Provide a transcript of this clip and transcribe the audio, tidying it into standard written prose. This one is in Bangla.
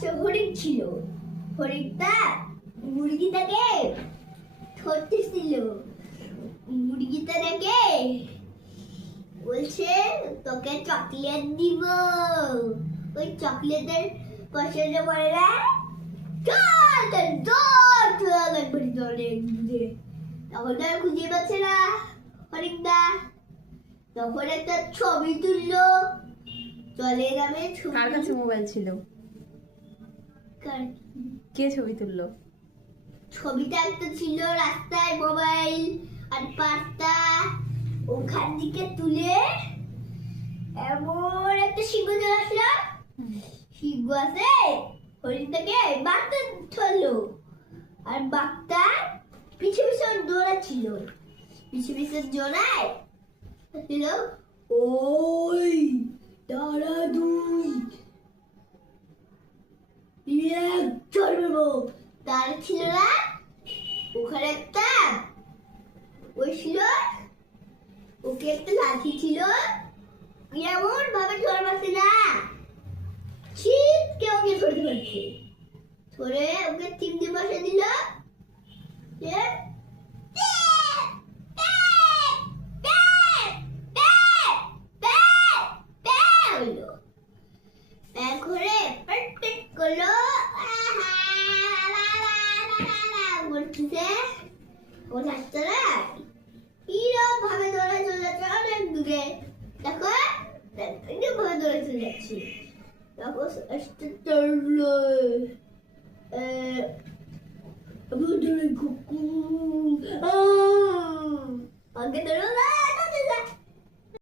বাচ্চা হরিণ ছিল। হরিণটা মুরগিটাকে ধরতেছিল। মুরগিটা দেখে বলছে তোকে চকলেট দিব। ওই চকলেটের পয়সাটা পড়ে না, তখন আর খুঁজে পাচ্ছে না হরিণটা। তখন একটা ছবি তুললো জলের নামে। কার কাছে মোবাইল ছিল? কে ছবি তুললো? ছবিটা একটা ছিল রাস্তায় মোবাইল আর পাতা, ওখান থেকে তুলে এমন একটা সিংহ চলে আসলো। সিংহ আছে হরিণটাকে বাঘটা ধরলো, আর বাঘটা পিছে পিছে দৌড়াচ্ছিল। পিছে পিছে দৌড়ায় ছিল, ওই দাঁড়া তুই চলবে। তার ছিল না ওখানে একটা ওই ছিল, ওকে একটা লাঠি ছিল, এমন ভাবে ঝড় মারছে না, ছিটকে ওকে ধরতে পারছে। ধরে ওকে 3 দিন বসে দিল। ও রাস্তাটা এরকম ভাবে দৌড়ে চলে যাচ্ছে অনেক দূরে। দেখো এরকম ভাবে দৌড়ে চলে যাচ্ছে। দেখো আস্তে চললো আগে দৌড়ো না।